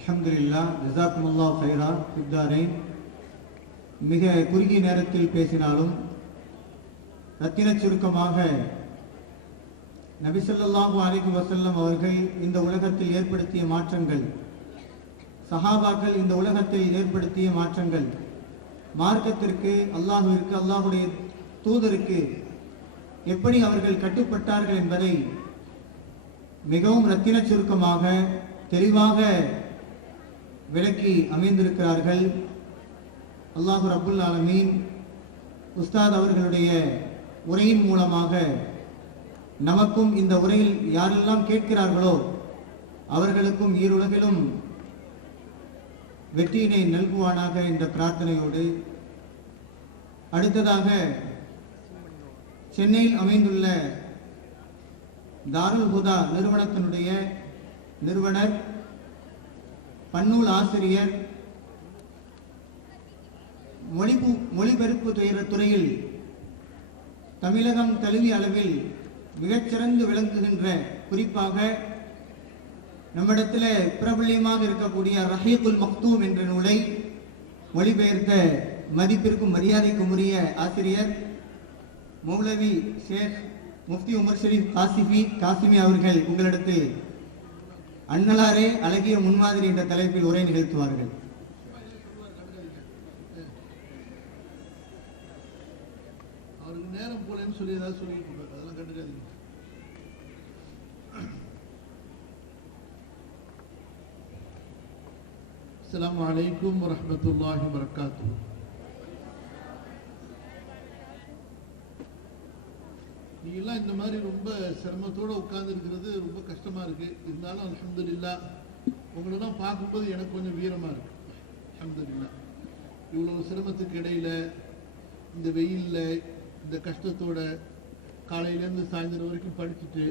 அல்ஹம்துலில்லாஹ், ஜஸாக்குமுல்லாஹ் கைரா ஃபித்தாரைன். மிக குறுகிய நேரத்தில் பேசினாலும் ரத்தின சுருக்கமாக நபி ஸல்லல்லாஹு அலைஹி வஸல்லம் அவர்கள் இந்த உலகத்தில் ஏற்படுத்திய மாற்றங்கள், சஹாபாக்கள் இந்த உலகத்தில் ஏற்படுத்திய மாற்றங்கள், மார்க்கத்திற்கு, அல்லாஹ்விற்கு, அல்லாஹ்வுடைய தூதருக்கு எப்படி அவர்கள் கட்டுப்பட்டார்கள் என்பதை மிகவும் ரத்தின சுருக்கமாக தெளிவாக விளக்கி அமைந்திருக்கிறார்கள். அல்லாஹு ரப்புல் ஆலமீன் உஸ்தாத் அவர்களுடைய உரையின் மூலமாக நமக்கும் இந்த உரையில் யாரெல்லாம் கேட்கிறார்களோ அவர்களுக்கும் ஈருலகிலும் வெற்றியினை நல்குவானாக என்ற பிரார்த்தனையோடு, அடுத்ததாக சென்னையில் அமைந்துள்ள தாருல் ஹுதா நிறுவனத்தினுடைய நிறுவனர், பன்னூல் ஆசிரியர், மொழிபெயர்ப்பு துறையில் தமிழகம் தழுவிய அளவில் மிகச்சிறந்து விளங்குகின்ற, குறிப்பாக நம்மிடத்தில் பிரபல்யமாக இருக்கக்கூடிய ரஹீகுல் மக்தூம் என்ற நூலை மொழிபெயர்த்த மதிப்பிற்கும் மரியாதைக்கும் உரிய ஆசிரியர் மௌலவி ஷேக் முஃப்தி உமர் ஷரீஃப் காசிமி அவர்கள் உங்களிடத்தில் அண்ணலாரே அழகிய முன்மாதிரி என்ற தலைப்பில் உரை நிகழ்த்துவார்கள். அவருக்கு நேரம் போலன்னு சொல்லி ஏதாவது சொல்லிட்டு இருப்பாரு, அதெல்லாம் கண்டுக்காதீங்க. அஸ்ஸலாமு அலைக்கும் வரஹ்மத்துல்லாஹி வபரகாத்துஹு. நீங்கெல்லாம் இந்த மாதிரி ரொம்ப சிரமத்தோடு உட்கார்ந்து இருக்கிறது ரொம்ப கஷ்டமா இருக்கு. இருந்தாலும் அல்ஹம்துலில்லாஹ், உங்களெல்லாம் பார்க்கும்போது எனக்கு கொஞ்சம் வீரமா இருக்கு. அல்ஹம்துலில்லாஹ், இவ்வளவு சிரமத்துக்கு இடையில, இந்த வெயில்ல, இந்த கஷ்டத்தோட காலையிலேருந்து சாயந்தரம் வரைக்கும் படிச்சுட்டு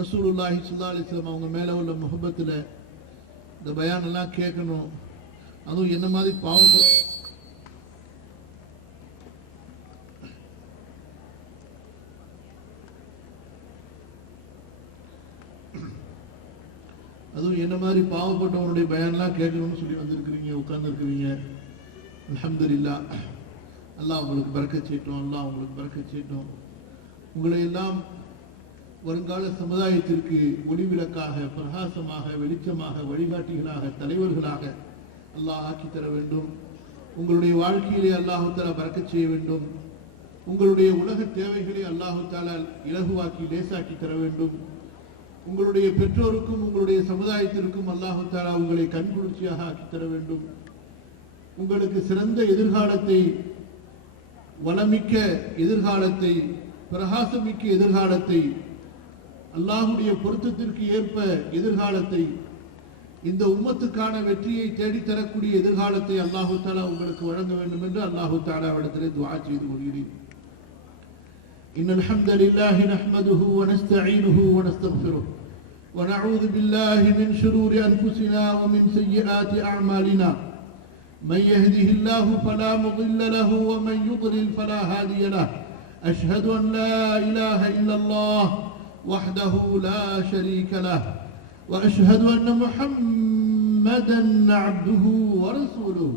ரசூலுல்லாஹி ஸல்லல்லாஹு அலைஹி வஸல்லம் அவங்க மேல உள்ள முஹப்பத்துல இந்த பயானெல்லாம் கேட்கணும். அதுவும் என்ன மாதிரி பாவப்பட்டவனுடைய பயானெல்லாம் கேட்கணும்னு சொல்லி வந்திருக்கிறீங்க, உட்கார்ந்துருக்கிறீங்க. அல்ஹம்துலில்லாஹ், அல்லாஹ் உங்களுக்கு பரக்கத் செய்யட்டும், அல்லாஹ் உங்களுக்கு பரக்கத் செய்யட்டும். உங்களை எல்லாம் வருங்கால சமுதாயத்திற்கு ஒளிவிளக்காக, பிரகாசமாக, வெளிச்சமாக, வழிகாட்டிகளாக, தலைவர்களாக அல்லாஹ் ஆக்கி தர வேண்டும். உங்களுடைய வாழ்க்கையிலே அல்லாஹு தஆலா பரக்கத் செய்ய வேண்டும். உங்களுடைய உலக தேவைகளை அல்லாஹு தஆலா இலகுவாக்கி லேசாக்கி தர வேண்டும். உங்களுடைய பெற்றோருக்கும் உங்களுடைய சமுதாயத்திற்கும் அல்லாஹு தஆலா உங்களை கண்குளிர்ச்சியாக ஆக்கி தர வேண்டும். உங்களுக்கு சிறந்த எதிர்காலத்தை, வளமிக்க எதிர்காலத்தை, பிரகாசமிக்க எதிர்காலத்தை, அல்லாஹுடைய பொருத்தத்திற்கு ஏற்ப எதிர்காலத்தை, இந்த உம்மத்துக்கான வெற்றியை தேடித்தரக்கூடிய எதிர்காலத்தை அல்லாஹு தஆலா உங்களுக்கு வழங்க வேண்டும் என்று அல்லாஹு தஆலாவிடத்திலே துஆ செய்து கொள்கிறேன். இன்னல் ஹம்தலில்லாஹி நஹ்மதுஹு வ நஸ்தஈனுஹு வ நஸ்தக்ஃபிருஹு வ நஊது பில்லாஹி மின் ஷுரூரி அன்ஃபுஸினா வ மின் ஸய்யிஆத்தி அஅமாலினா. من يهده الله فلا مضل له ومن يضلل فلا هادي له. أشهد أن لا إله إلا الله وحده لا شريك له، وأشهد أن محمدا عبده ورسوله.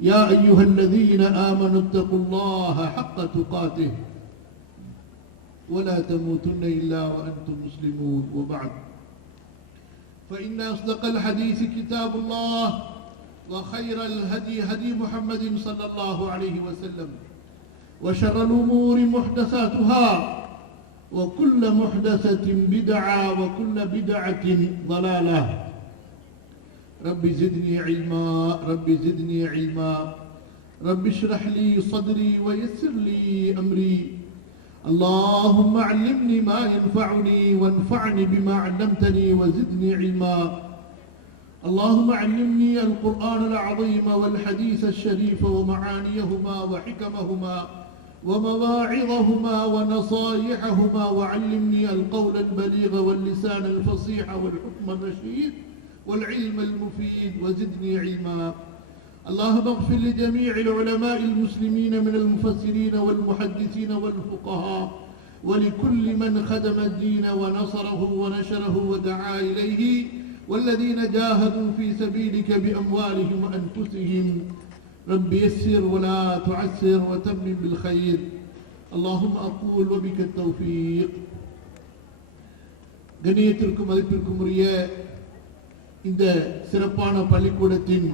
يا أيها الذين آمنوا اتقوا الله حق تقاته ولا تموتن إلا وأنتم مسلمون. وبعد، فإن أصدق الحديث كتاب الله، وخير الهدي هدي محمد صلى الله عليه وسلم، وشر الأمور محدثاتها، وكل محدثة بدعة، وكل بدعة ضلالة. رب زدني علما، رب زدني علما، رب اشرح لي صدري ويسر لي أمري. اللهم علمني ما ينفعني وانفعني بما علمتني وزدني علما. اللهم علمني القرآن العظيم والحديث الشريف ومعانيهما وحكمهما ومواعظهما ونصائحهما، وعلمني القول البليغ واللسان الفصيح والحكم الرشيد والعلم المفيد وزدني علما. اللهم اغفر لجميع العلماء المسلمين من المفسرين والمحدثين والفقهاء ولكل من خدم الدين ونصره ونشره ودعا إليه والذين جاهدوا في سبيلك بأموالهم وأنفسهم رب يسر ولا تعسر وتمم بالخير اللهم أقول وبك التوفيق. கண்ணியத்திற்கும் மதிப்பிற்கும் உரிய இந்த சிறப்பான பள்ளிக்கூடத்தின்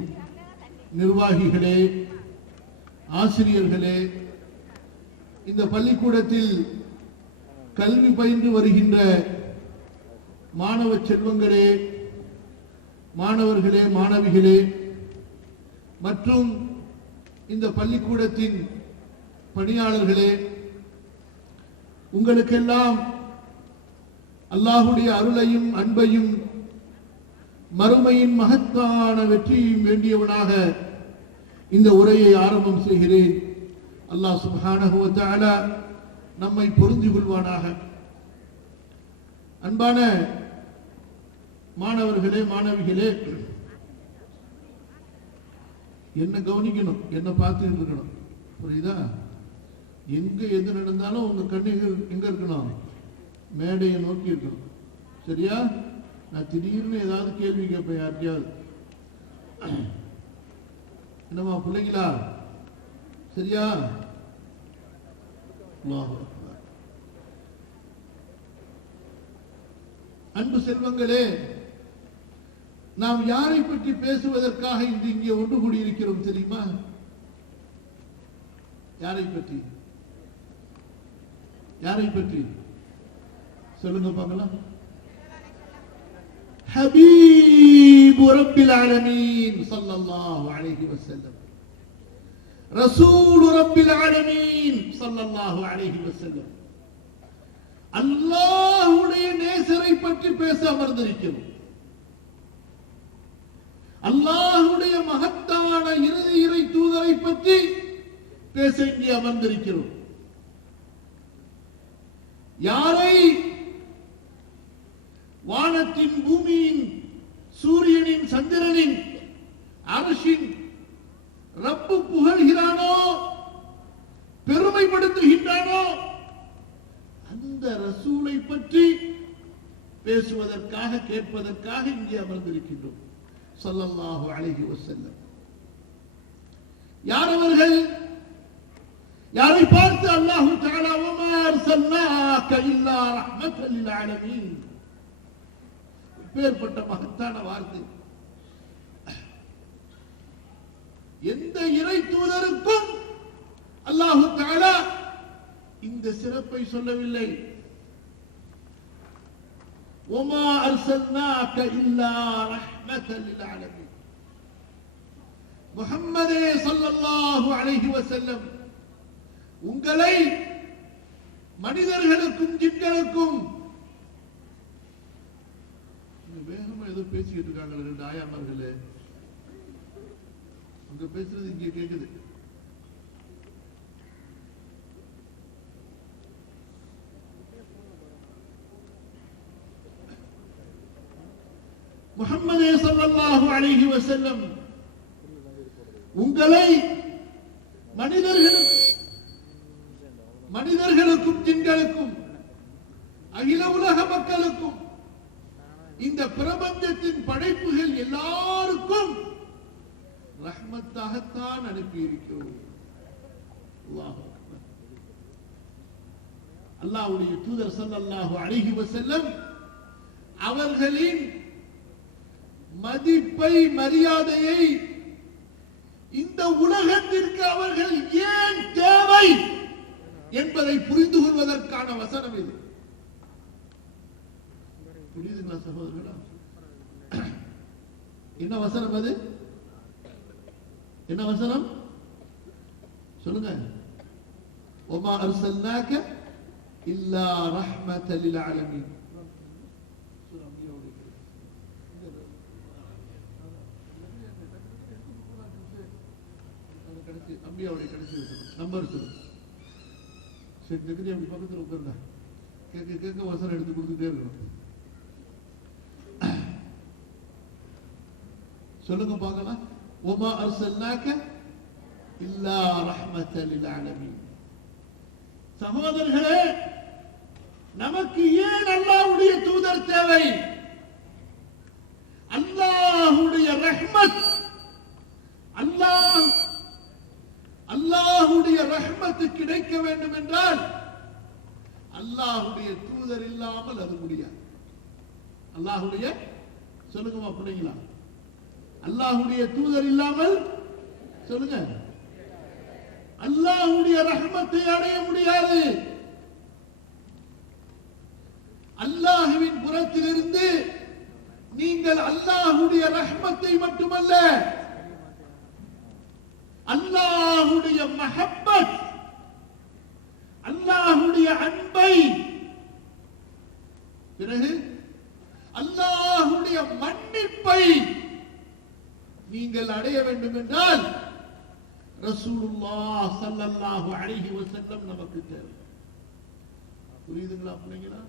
நிர்வாகிகளே, ஆசிரியர்களே, இந்த பள்ளிக்கூடத்தில் கல்வி பயின்று வருகின்ற மாணவ செல்வங்களே, மாணவர்களே, மாணவிகளே மற்றும் இந்த பள்ளிக்கூடத்தின் பணியாளர்களே, உங்களுக்கெல்லாம் அல்லாஹ்வுடைய அருளையும் அன்பையும் மறுமையின் மகத்தான வெற்றியையும் வேண்டியவனாக இந்த உரையை ஆரம்பம் செய்கிறேன். அல்லாஹ் சுப்ஹானஹு வ தஆலா நம்மை பொருந்திக் கொள்வானாக. அன்பான மாணவர்களே, மாணவிகளே, என்ன கவனிக்கணும், என்ன பார்த்து இருக்கணும். புரியுதா? எங்க எது நடந்தாலும் உங்க கண்ணு எங்க இருக்கணும்? மேடையை நோக்கி இருக்கணும். சரியா? நான் திடீர்னு ஏதாவது கேள்வி கேட்பேன் யார்கிட்டயாவது, என்னம்மா பிள்ளைங்களா, சரியா? அன்பு செல்வங்களே, நாம் யாரை பற்றி பேசுவதற்காக இங்கே ஒன்று கூடியிருக்கிறோம் தெரியுமா? யாரை பற்றி? யாரை பற்றி சொல்லுங்க பார்க்கலாம். ஹபீப் ரப்பில் ஆலமீன் ஸல்லல்லாஹு அலைஹி வஸல்லம், ரசூல் ரப்பில் ஆலமீன் ஸல்லல்லாஹு அலைஹி வஸல்லம், அல்லாஹ்வுடைய நேசரை பற்றி பேச அமர்ந்திருக்கிறோம். அல்லாஹ்வுடைய மகத்தான இறுதி இறை தூதரை பற்றி பேச இங்கே அமர்ந்திருக்கிறோம். யாரை வானத்தின், பூமியின், சூரியனின், சந்திரனின், அர்ஷின் ரப்பு புகழ்கிறானோ, பெருமைப்படுத்துகின்றானோ, அந்த ரசூலை பற்றி பேசுவதற்காக, கேட்பதற்காக இங்கே அமர்ந்திருக்கின்றோம். ஸல்லல்லாஹு அலைஹி வஸல்லம். யார் அவர்கள்? யாரை பார்த்து அல்லாஹ் தஆலா வமா அர்ஸல்னாக இல்லா ரஹ்மத்தல் லில் ஆலமீன், பேர்பட்ட மகத்தான வார்த்தை. எந்த இறை தூதருக்கும் அல்லாஹ் தஆலா இந்த சிறப்பை சொல்லவில்லை. வமா அர்ஸல்னாக இல்லா ரஹ்மத்தல் லில் ஆலமீன். முஹம்மதே ஸல்லல்லாஹு அலைஹி வஸல்லம், உங்களை மனிதர்களுக்கும் ஜின்களுக்கும், வேகமா ஏதோ பேசிக்கிட்டு இருக்காங்க ரெண்டு ஆயாமர்களே, அங்க பேசுறது இங்க கேக்குது. முஹம்மதே ஸல்லல்லாஹு அலைஹி வஸல்லம், உங்களை மனிதர்களுக்கும் ஜின்களுக்கும் அகில உலக மக்களுக்கும் இந்த பிரபஞ்சத்தின் படைப்புகள் எல்லாருக்கும் ரஹ்மத்தாகத்தான் அனுப்பி இருக்கிறோம். அல்லாஹ்வுடைய தூதர் ஸல்லல்லாஹு அலைஹி வஸல்லம் அவர்களின் மதிப்பை, மரியாதையை இந்த உலகத்திற்கு அவர்கள் ஏன் தேவை என்பதை புரிந்து கொள்வதற்கான வசனம் இது. புரியுதுங்களா சகோதரர்களா? என்ன வசனம் அது? என்ன வசனம் சொல்லுங்க. வமா அர்ஸல்னாக இல்லா ரஹ்மத்தல் லில் ஆலமீன். அம்பியாவுடைய கடைசி நம்பர் சொல்லு. சரி, அப்படி பக்கத்தில் உட்கார்ந்தா கேட்க கேட்க வசனம் எடுத்து கொடுத்துட்டே இருக்கணும். சொல்லுங்க பார்க்கலாம். وما أرسلناك إلا رحمة للعالمين. சகோதரர்களே, நமக்கு ஏன் அல்லாஹ்வுடைய தூதர் தேவை? அல்லாஹ்வுடைய ரஹ்மத், அல்லாஹ்வுடைய ரஹ்மத் கிடைக்க வேண்டும் என்றால் அல்லாஹ்வுடைய தூதர் இல்லாமல் அது முடியாது. அல்லாஹ்வுடைய சொல்லுங்க அப்படிங்களா? அல்லாஹ்வுடைய தூதர் இல்லாமல் சொல்லுங்க, அல்லாஹ்வுடைய ரஹ்மத்தை அடைய முடியாது. அல்லாஹ்வின் புறத்திலிருந்து நீங்கள் அல்லாஹ்வுடைய ரஹ்மத்தை மட்டுமல்ல, அல்லாஹ்வுடைய மஹப்பத், அல்லாஹ்வுடைய அன்பை, பிறகு அல்லாஹ்வுடைய மன்னிப்பை நீங்கள் அடைய வேண்டும் என்றால் ரசூலுல்லாஹ் ஸல்லல்லாஹு அலைஹி வஸல்லம் நமக்கு தேவை. புரியுதுங்களா பிள்ளைங்களா?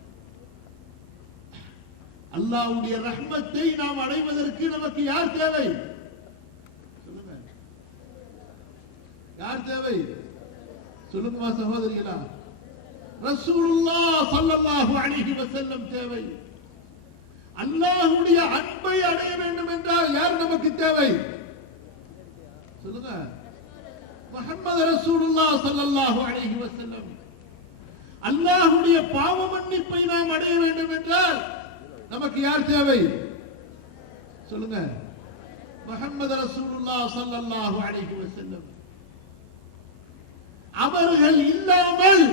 அல்லாஹ்வுடைய ரஹ்மத்தை நாம் அடைவதற்கு நமக்கு யார் தேவை? சொல்லுங்க, யார் தேவை? சொல்லுங்க சகோதரிகளா. ரசூலுல்லாஹ் ஸல்லல்லாஹு அலைஹி வஸல்லம் தேவை. அல்லாஹ்வுடைய அன்பை அடைய வேண்டும் என்றால் யார் நமக்கு தேவை? சொல்லுங்க, முஹம்மது ரசூலுல்லாஹ் ஸல்லல்லாஹு அலைஹி வஸல்லம். அல்லாஹ்வுடைய பாவ மன்னிப்பை நாம் அடைய வேண்டும் என்றால் நமக்கு யார் தேவை? சொல்லுங்க, முஹம்மது ரசூலுல்லாஹ் ஸல்லல்லாஹு அலைஹி வஸல்லம். அவர்கள் இல்லாமல்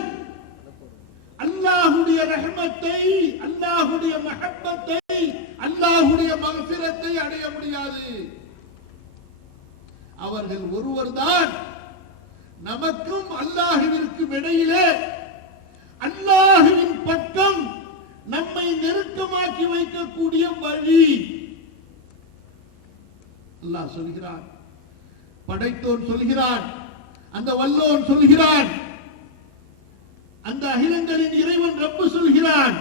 அல்லாஹ்வுடைய ரஹ்மத்தை, அல்லாஹ்வுடைய மஹப்பத்தை, அல்லாஹ்வுடைய மக்ஃபிரத்தை அடைய முடியாது. அவர்கள் ஒருவர்தான் நமக்கும் அல்லாஹ்விற்கும் இடையிலே அல்லாஹ்வின் பக்கம் நம்மை நெருக்கமாக்கி வைக்கக்கூடிய வழி. அல்லாஹ் சொல்கிறான், படைத்தோன் சொல்கிறான், அந்த வல்லோன் சொல்கிறான், அந்த அகிலங்களின் இறைவன் ரப்பு சொல்கிறான்,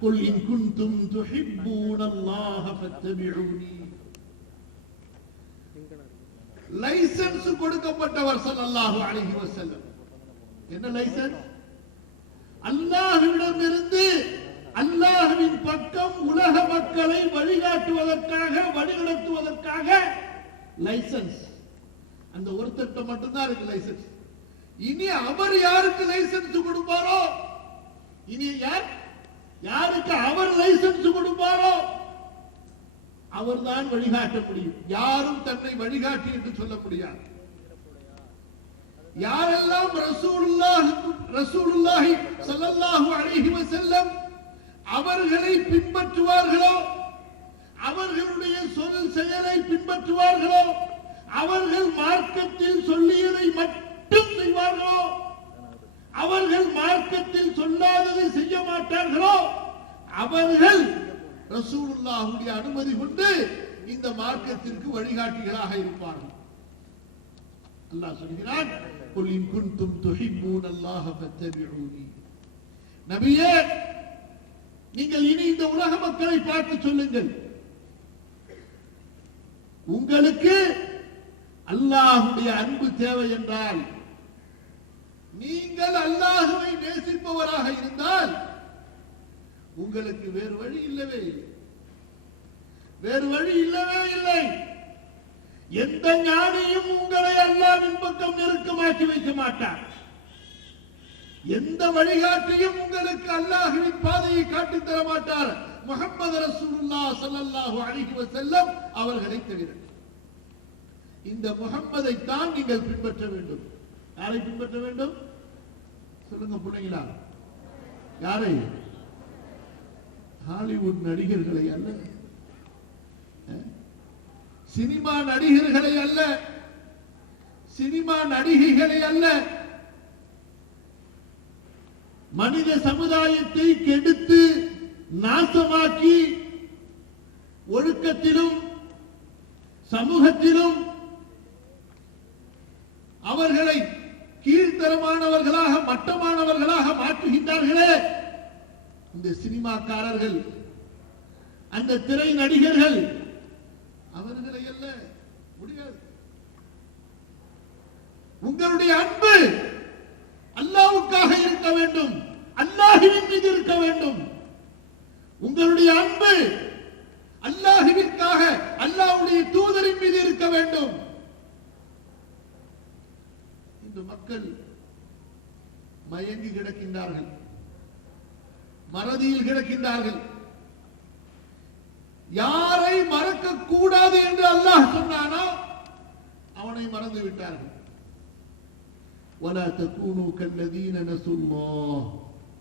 குல் இன் குன்தும் துஹிப்பூனல்லாஹ ஃபத்தபிஊனி. லைசென்ஸ் கொடுக்கப்பட்டவர் ஸல்லல்லாஹு அலைஹி வஸல்லம். என்ன லைசென்ஸ்? அல்லாஹ்விடமிருந்து அல்லாஹ்வின் பக்கம் உலக மக்களை வழிகாட்டுவதற்காக, வழிநடத்துவதற்காக லைசென்ஸ். அந்த ஒருத்தர்ட்ட மட்டும்தான் இருக்கு லைசென்ஸ். இனி அவர் யாருக்கு லைசென்ஸ் கொடுப்பாரோ, இனி யாருக்கு அவர் லைசென்ஸ் கொடுப்பாரோ அவர்தான் வழிகாட்ட முடியும். யாரும் தன்னை வழிகாட்டி என்று சொல்ல முடியாது. யாரெல்லாம் ரசூலுல்லாஹி ஸல்லல்லாஹு அலைஹி வஸல்லம் அவர்களை பின்பற்றுவார்களோ, அவர்களுடைய சொல் செயலை பின்பற்றுவார்களோ, அவர்கள் மார்க்கத்தில் சொல்லியதை மட்டும் செய்வார்களோ, அவர்கள் மார்க்கத்தில் சொல்லாததை செய்ய மாட்டார்களோ, அவர்கள் ரசூலுல்லாஹுடைய அனுமதி கொண்டு இந்த மார்க்கத்திற்கு வழிகாட்டிகளாக இருப்பார்கள். அல்லாஹ் சொல்கிறான், குல் இன் குன்தும் துஹிப்பூனல்லாஹ ஃபத்தபிஊனி. நபியே, நீங்கள் இனி இந்த உலக மக்களை பார்த்து சொல்லுங்கள், உங்களுக்கு அல்லாஹ்வுடைய அன்பு தேவை என்றால், நீங்கள் அல்லாஹ்வை நேசிப்பவராக இருந்தால் உங்களுக்கு வேறு வழி இல்லவே இல்லை. வேறு வழி இல்லவே இல்லை. எந்த ஞானியும் உங்களை அல்லாஹ்வின் பக்கம் நெருக்கமாக்கி வைக்க மாட்டார். எந்த வழிகாட்டியும் உங்களுக்கு அல்லாஹ்வின் பாதையை காட்டித் தர மாட்டார், முஹம்மது ரசூலுல்லாஹ் ஸல்லல்லாஹு அலைஹி வஸல்லம் அவர்களை தவிர. இந்த முஹம்மதை தான் நீங்கள் பின்பற்ற வேண்டும். யாரை பின்பற்ற வேண்டும்? சொல்லுங்க பிள்ளைங்களா. யாரை? ஹாலிவுட் நடிகர்களை அல்ல, சினிமா நடிகர்களை அல்ல, சினிமா நடிகைகளை அல்ல, மனித சமுதாயத்தை கெடுத்து நாசமாக்கி ஒழுக்கத்திலும் சமூகத்திலும் அவர்களை கீழ்த்தரமானவர்களாக, மட்டமானவர்களாக மாற்றுகின்றார்களே இந்த சினிமாக்காரர்கள், அந்த திரை நடிகர்கள், அவர்களை அல்ல, முடியாது. உங்களுடைய அன்பு அல்லாஹ்வுக்காக இருக்க வேண்டும். அல்லாஹ்வின் மீது இருக்க வேண்டும். உங்களுடைய அன்பு அல்லாஹ்விற்காக அல்லாஹ்வுடைய தூதரின் மீது இருக்க வேண்டும். இந்த மக்கள் மயங்கி கிடக்கின்றார்கள், மறதியில் கிடக்கின்றார்கள். யாரை மறக்க கூடாது என்று அல்லாஹ் சொன்னானோ அவனை மறந்து விட்டார்கள். ولا تكونوا كالذين نسوا الله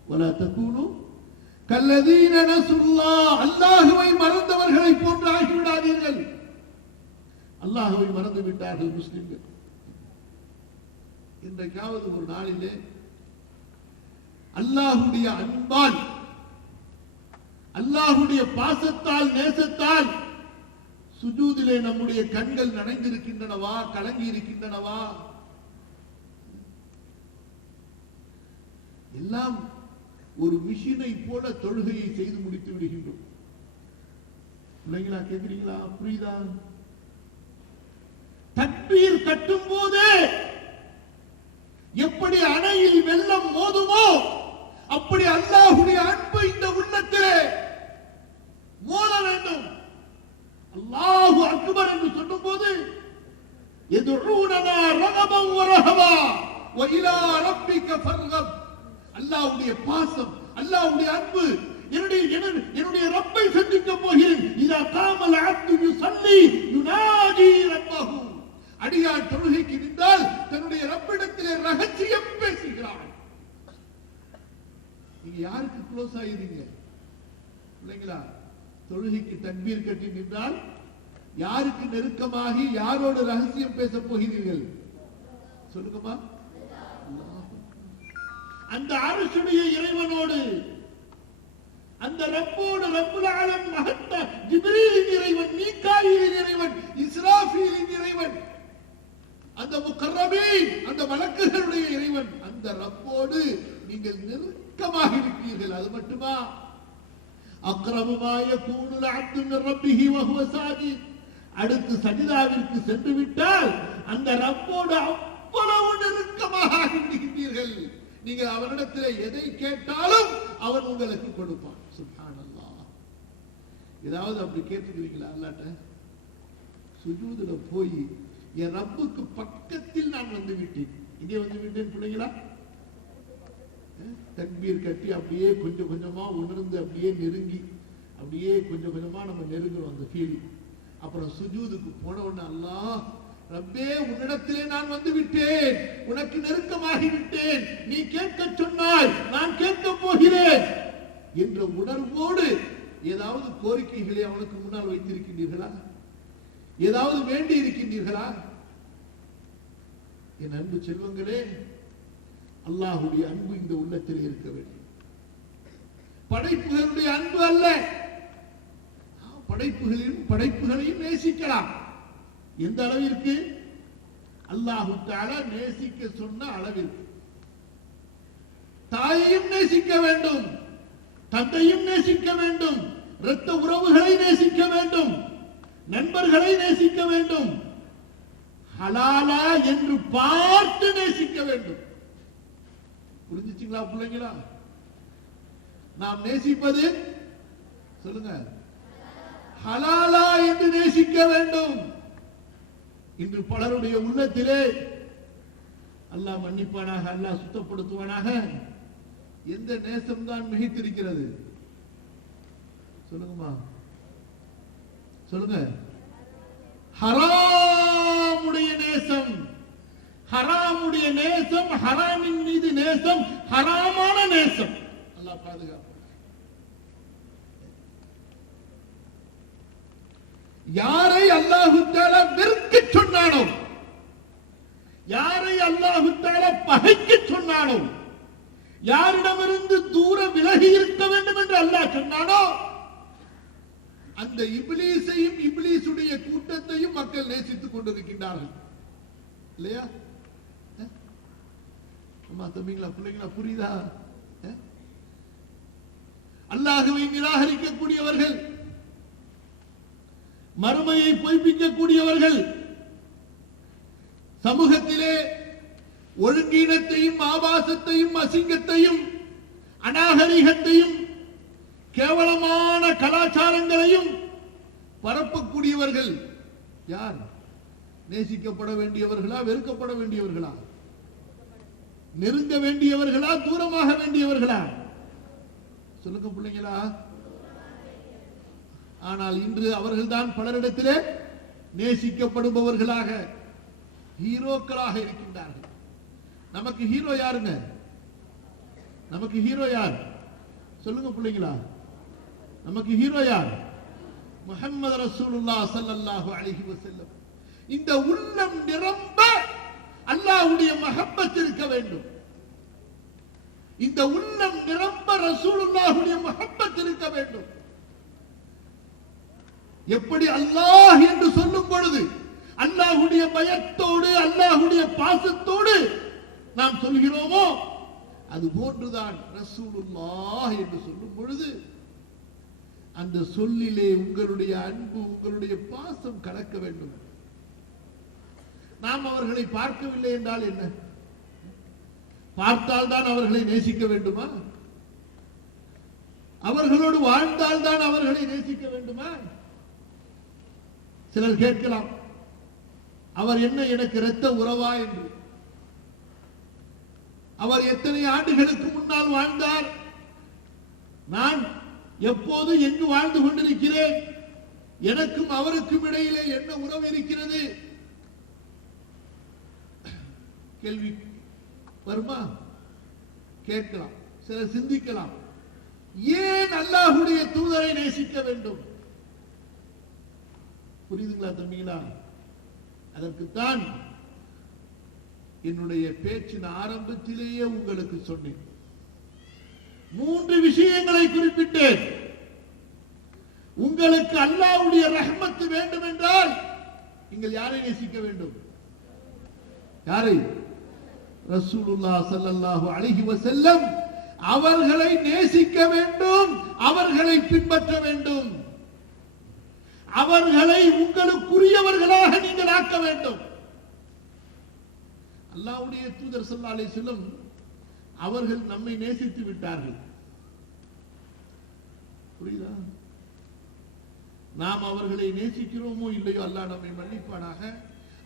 ولا تكونوا كالذين نسوا الله. அல்லாஹ்வை மறந்தவர்களை போன்று ஆகிவிடாதீர்கள். அல்லாஹ்வை மறந்து விட்டார்கள் முஸ்லிம்கள். இன்றைக்காவது ஒரு நாளிலே அல்லாஹ்வுடைய அன்பால், அல்லாஹ்வுடைய பாசத்தால், நேசத்தால் சுஜூதிலே நம்முடைய கண்கள் நனைந்திருக்கின்றனவா, கலங்கி இருக்கின்றனவா? எல்லாம் ஒரு மிஷினை போல தொழுகையை செய்து முடித்து விடுகின்றோம். பிள்ளைங்களா, கேட்கிறீங்களா? புரியுதா? தக்பீர் கட்டும் போதே எப்படி அணையில் வெள்ளம் மோதுமோ அப்படி அல்லாஹ்வுடைய அன்பு இந்த உள்ளத்திலே மோத வேண்டும். அல்லாஹு அக்பர் என்று சொல்லும் போது யதுஊனனா ரகபன் வ ரஹபா வ இலா ரப்பிக ஃபர்கப். அல்லாஹ்வுடைய பாசம், அல்லாஹ்வுடைய அன்பு, என்னுடைய ரப்பை சந்திக்க போகிறேன். இதா காமல் அப்து யுஸல்லி யுனாதி ரப்பஹு. அடியார் தொழுகைக்கு நின்றால் தன்னுடைய ரப்பிடத்திலே ரகசியம் பேசுகிறான். நீங்க யாருக்கு க்ளோஸ் ஆகிறீங்க? பிள்ளைங்களா, தொழுகைக்கு தக்பீர் கட்டி நின்றால் யாருக்கு நெருக்கமாகி யாரோடு ரகசியம் பேச போகிறீர்கள்? சொல்லுங்கம்மா. அந்த அர்ஷுடைய இறைவனோடு, அந்த ரப்போடு, ரப்புல் ஆலம் மஹத்த ஜிப்ரீலின் இறைவன், மீகாயிலின் இறைவன், இஸ்ராஃபீலின் இறைவன், அந்த முகர்ரபீன், அந்த மலக்குகளுடைய இறைவன், அந்த ரப்போடு நீங்கள் நெருக்கமாக இருக்கிறீர்கள். அது மட்டுமா? அக்ரமு மா யகூனுல் அப்து மின் ரப்பிஹி வ ஹுவ சாஜித். அடுத்து சஜிதாவிற்கு சென்று விட்டால் அந்த ரப்போடு அவ்வளவு நெருக்கமாக ஆகிவிடுகிறீர்கள். நீங்கள் அவனிடத்தில் எதை கேட்டாலும் அவன் உங்களுக்கு கொடுப்பான். சுப்ஹானல்லாஹ். ஏதாவது அப்படி கேட்டுக்கிறீங்களா அல்லாஹ்ட்ட? சுஜூதுல போய் என் ரப்புக்கு பக்கத்தில் நான் வந்து விட்டேன். இங்கே வந்து விட்டேன் பிள்ளைங்களா. தக்பீர் கட்டி அப்படியே கொஞ்சம் கொஞ்சமா உணர்ந்து அப்படியே நெருங்கி அப்படியே கொஞ்சம் கொஞ்சமா நம்ம நெருங்குறோம் அந்த ஃபீல். அப்புறம் சுஜூதுக்கு போன உடனே அல்லாஹ் ரப்பே உன்னிடத்திலே நான் வந்து விட்டேன், உனக்கு நெருக்கமாகி விட்டேன், நீ கேட்க சொன்னால் நான் கேட்க போகிறேன் என்ற உணர்வோடு ஏதாவது கோரிக்கைகளை அவனுக்கு முன்னால் வைத்திருக்கின்றீர்களா? ஏதாவது வேண்டி இருக்கின்றீர்களா? என் அன்பு செல்வங்களே, அல்லாஹ்வுடைய அன்பு இந்த உள்ளத்தில் இருக்க வேண்டும். படைப்புகளுடைய அன்பு அல்ல. படைப்புகளையும் நேசிக்கலாம். எந்த அளவிற்கு? அல்லாஹ் தஆலா நேசிக்க சொன்ன அளவிற்கு. தாயையும் நேசிக்க வேண்டும், தந்தையும் நேசிக்க வேண்டும், இரத்த உறவுகளை நேசிக்க வேண்டும், நண்பர்களை நேசிக்க வேண்டும், ஹலாலா என்று பார்த்து நேசிக்க வேண்டும். புரிஞ்சுச்சுங்களா பிள்ளைங்களா? நாம் நேசிப்பது சொல்லுங்க, ஹலாலா என்று நேசிக்க வேண்டும். இன்று பலருடைய உள்ளத்திலே, அல்லாஹ் மன்னிப்பானாக, அல்லாஹ் சுத்தப்படுத்துவானாக, எந்த நேசம் தான் மிகைத்திருக்கிறது? சொல்லுங்கம்மா, சொல்லுங்க. ஹராமுடைய நேசம், ஹராமுடைய நேசம், ஹராமின் மீது நேசம், ஹராமான நேசம். அல்லாஹ் பாதுகாப்பு. யாரை அல்லாஹு தஆலா வெறுக்க சொன்னானோ, யாரை அல்லாஹு தஆலா பகைக்க சொன்னானோ, யாரிடமிருந்து தூர விலகி இருக்க வேண்டும் என்று அல்லாஹ் சொன்னானோ, அந்த இப்லீஸையும் இப்லீஸுடைய கூட்டத்தையும் மக்கள் நேசித்துக் கொண்டிருக்கின்றார்கள். இல்லையா? அம்மா தம்பிங்களா, பிள்ளைங்களா, புரியுதா? அல்லாஹ்வை நிராகரிக்கக்கூடியவர்கள், மறுமையை பொய்ப்பிக்கக்கூடியவர்கள், சமூகத்திலே ஒழுங்கீனத்தையும் ஆபாசத்தையும் அசிங்கத்தையும் அநாகரிகத்தையும் கேவலமான கலாச்சாரங்களையும் பரப்பக்கூடியவர்கள் யார்? நேசிக்கப்பட வேண்டியவர்களா, வெறுக்கப்பட வேண்டியவர்களா? நெருங்க வேண்டியவர்களா, தூரமாக வேண்டியவர்களா? சொல்லுங்க பிள்ளைங்களா. ஆனால் இன்று அவர்கள்தான் பலரிடத்திலே நேசிக்கப்படுபவர்களாக, ஹீரோக்களாக இருக்கின்றார்கள். நமக்கு ஹீரோ யாருங்க? நமக்கு ஹீரோ யார்? சொல்லுங்க பிள்ளைங்களா. நமக்கு ஹீரோ யார்? முஹம்மது ரசூலுல்லாஹ் ஸல்லல்லாஹு அலைஹி வஸல்லம். இந்த உள்ளம் நிரம்ப அல்லாஹ்வுடைய மஹப்பத் இருக்க வேண்டும். இந்த உள்ளம் நிரம்ப ரசூலுல்லாஹ்வுடைய மஹப்பத் இருக்க வேண்டும். எப்படி அல்லாஹ் என்று சொல்லும் பொழுது அல்லாஹ்வுடைய பயத்தோடு, அல்லாஹ்வுடைய பாசத்தோடு நாம் சொல்கிறோமோ, அது போன்றுதான் ரசூலுல்லாஹ் என்று சொல்லும் பொழுது அந்த சொல்லிலே உங்களுடைய அன்பு, உங்களுடைய பாசம் கலக்க வேண்டும். நாம் அவர்களை பார்க்கவில்லை என்றால் என்ன? பார்த்தால் தான் அவர்களை நேசிக்க வேண்டுமா? அவர்களோடு வாழ்ந்தால் தான் அவர்களை நேசிக்க வேண்டுமா? சிலர் கேட்கலாம், அவர் என்ன எனக்கு இரத்த உறவா என்று. அவர் எத்தனை ஆண்டுகளுக்கு முன்னால் வாழ்ந்தார், நான் எப்போது எங்கு வாழ்ந்து கொண்டிருக்கிறேன், எனக்கும் அவருக்கும் இடையிலே என்ன உறவு இருக்கிறது? கேள்வி வருமா? கேட்கலாம். சிலர் சிந்திக்கலாம், ஏன் அல்லாஹ்வுடைய தூதரை நேசிக்க வேண்டும்? புரியுதுங்களா தம்பிங்களா? அதற்குத்தான் என்னுடைய பேச்சின் ஆரம்பத்திலேயே உங்களுக்கு சொன்னேன். 3 விஷயங்களை குறிப்பிட்டேன். உங்களுக்கு அல்லாஹ்வுடைய ரஹ்மத் வேண்டும் என்றால் நீங்கள் யாரை நேசிக்க வேண்டும்? யாரை? ரசூலுல்லாஹ் ஸல்லல்லாஹு அலைஹி வஸல்லம் அவர்களை நேசிக்க வேண்டும், அவர்களை பின்பற்ற வேண்டும், அவர்களை உங்களுக்குரியவர்களாக நீங்கள் ஆக்க வேண்டும். அல்லாஹ்வுடைய தூதர் ஸல்லல்லாஹு அலைஹி வஸல்லம் அவர்கள் நம்மை நேசித்து விட்டார்கள். புரியுதா? நாம் அவர்களை நேசிக்கிறோமோ இல்லையோ அல்லாஹ் நம்மை மன்னிப்பானாக.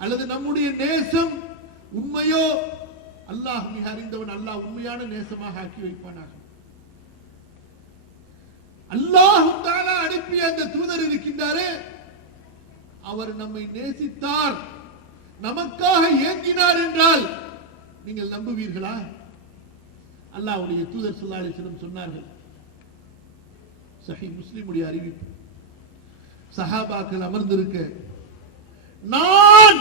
அல்லது நம்முடைய நேசம் உண்மையோ அல்லாஹ் மிக அறிந்தவன், அல்லாஹ் உண்மையான நேசமாக ஆக்கி வைப்பானாக. அல்லாஹ் தஆலா அனுப்பிய அந்த தூதர் இருக்கின்றாரே, அவர் நம்மை நேசித்தார், நமக்காக ஏங்கினார் என்றால் நீங்கள் நம்புவீர்களா? அல்லாஹ்வுடைய தூதர் ஸல்லல்லாஹு அலைஹி வஸல்லம் சொன்னார்கள், சஹீஹ் முஸ்லிமுடைய அறிவிப்பு, சஹாபாக்கள் அமர்ந்திருக்க, நான்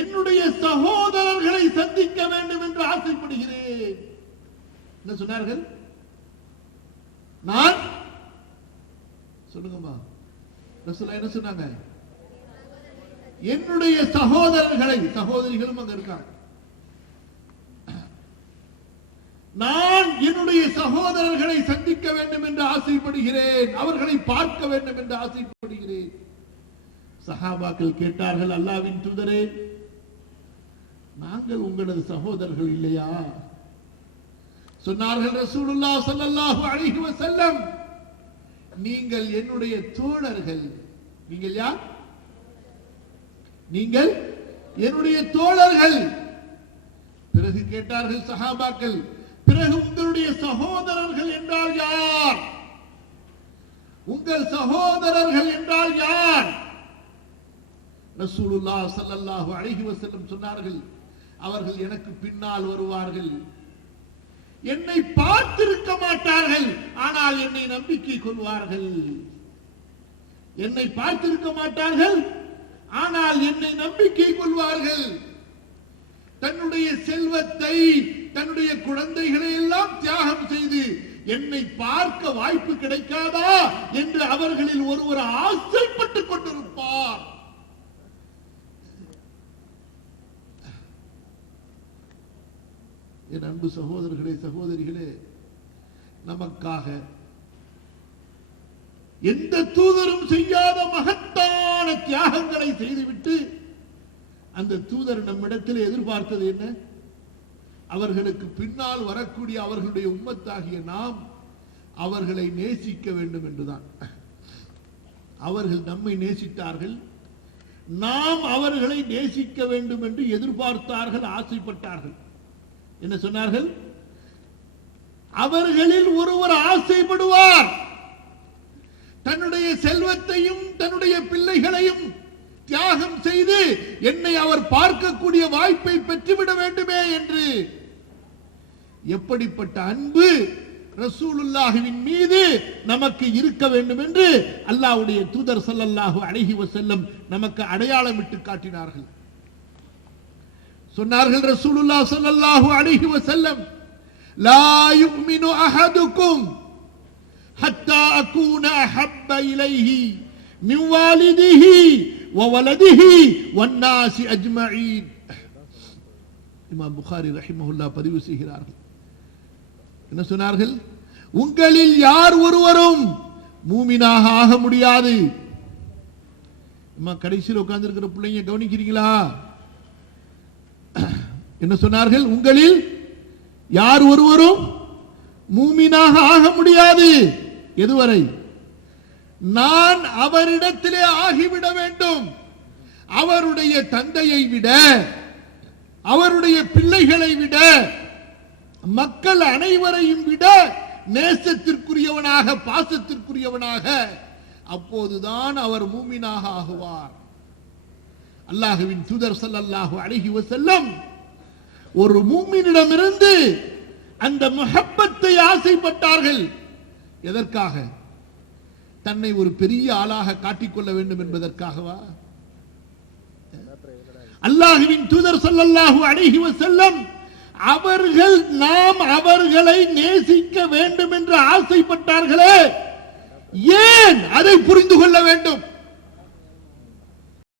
என்னுடைய சகோதரர்களை சந்திக்க வேண்டும் என்று ஆசைப்படுகிறேன். என்ன சொன்னார்கள்? நான் சொல்லுங்கம்மா, ரசூலுல்லாஹ் என்ன சொன்னாங்க? என்னுடைய சகோதரர்களை, சகோதரிகளும் அங்க இருக்காங்க, நான் என்னுடைய சகோதரர்களை சந்திக்க வேண்டும் என்று ஆசைப்படுகிறேன், அவர்களை பார்க்க வேண்டும் என்று ஆசைப்படுகிறேன். சஹாபாக்கள் கேட்டார்கள், அல்லாஹ்வின் தூதரே, நாங்கள் உங்களது சகோதரர்கள் இல்லையா? சொன்னார்கள் ரசூலுல்லாஹ் ஸல்லல்லாஹு அலைஹி வஸல்லம், நீங்கள் என்னுடைய தோழர்கள். நீங்கள் யார்? நீங்கள் என்னுடைய தோழர்கள். பிறகு கேட்டார்கள் சஹாபாக்கள், பிறகு உங்களுடைய சகோதரர்கள் என்றால் யார்? உங்கள் சகோதரர்கள் என்றால் யார்? ரசூலுல்லாஹ் ஸல்லல்லாஹு அலைஹி வஸல்லம் சொன்னார்கள், அவர்கள் எனக்கு பின்னால் வருவார்கள், என்னை பார்த்திருக்க மாட்டார்கள், ஆனால் என்னை நம்பிக்கை கொள்வார்கள். என்னை பார்த்திருக்க மாட்டார்கள், ஆனால் என்னை நம்பிக்கை கொள்வார்கள். தன்னுடைய செல்வத்தை, தன்னுடைய குழந்தைகளை எல்லாம் தியாகம் செய்து என்னை பார்க்க வாய்ப்பு கிடைக்காதா என்று அவர்களில் ஒருவர் ஆசைப்பட்டுக் கொண்டிருப்பார். என் அன்பு சகோதரர்களே, சகோதரிகளே, நமக்காக எந்த தூதரும் செய்யாத மகத்தான தியாகங்களை செய்துவிட்டு அந்த தூதர் நம்மிடத்தில் எதிர்பார்த்தது என்ன? அவர்களுக்கு பின்னால் வரக்கூடிய அவர்களுடைய உம்மத்தாகிய நாம் அவர்களை நேசிக்க வேண்டும் என்றுதான். அவர்கள் நம்மை நேசித்தார்கள், நாம் அவர்களை நேசிக்க வேண்டும் என்று எதிர்பார்த்தார்கள், ஆசைப்பட்டார்கள். என்ன சொன்னார்கள்? அவர்களில் ஒருவர் ஆசைப்படுவார், தன்னுடைய செல்வத்தையும் தன்னுடைய பிள்ளைகளையும் தியாகம் செய்து என்னை அவர் பார்க்கக்கூடிய வாய்ப்பை பெற்றுவிட வேண்டுமே என்று. எப்படிப்பட்ட அன்பு ரசூலுல்லாஹின் மீது நமக்கு இருக்க வேண்டும் என்று அல்லாஹ்வுடைய தூதர் ஸல்லல்லாஹு அலைஹி வஸல்லம் நமக்கு அடையாளமிட்டு காட்டினார்கள். சொன்னார்கள் ரசூலுல்லாஹ் ஸல்லல்லாஹு அலைஹி வஸல்லம், லா யுமினு அஹதுக்கும் ஹத்தா அகூன அஹப்ப இலைஹி மின் வாலிதிஹி வ வலதிஹி வன்னாஸி அஜ்மஈன். இமாம் புகாரி ரஹிமஹுல்லாஹ் பதிவு செய்கிறார்கள். என்ன சொன்னார்கள்? உங்களில் யார் ஒருவரும் மூமினாக ஆக முடியாது. கடைசியில் உட்கார்ந்து இருக்கிற பிள்ளைங்க கவனிக்கிறீங்களா? என்ன சொன்னார்கள்? உங்களில் யார் ஒருவரும் மூமினாக ஆக முடியாது. எதுவரை? நான் அவரிடத்திலே ஆகிவிட வேண்டும், அவருடைய தந்தையை விட, அவருடைய பிள்ளைகளை விட, மக்கள் அனைவரையும் விட நேசத்திற்குரியவனாக, பாசத்திற்குரியவனாக, அப்போதுதான் அவர் மூமினாக ஆகுவார். அல்லாஹ்வின் தூதர் ஸல்லல்லாஹு அலைஹி வஸல்லம் ஒரு மூமினிடமிருந்து அந்த முஹப்பத்தை ஆசைப்பட்டார்கள். எதற்காக? தன்னை ஒரு பெரிய ஆளாக காட்டிக்கொள்ள வேண்டும் என்பதற்காகவா? அல்லாஹ்வின் தூதர் ஸல்லல்லாஹு அலைஹி வஸல்லம் அவர்கள் நாம் அவர்களை நேசிக்க வேண்டும் என்று ஆசைப்பட்டார்களே, ஏன்? அதை புரிந்து கொள்ள வேண்டும்.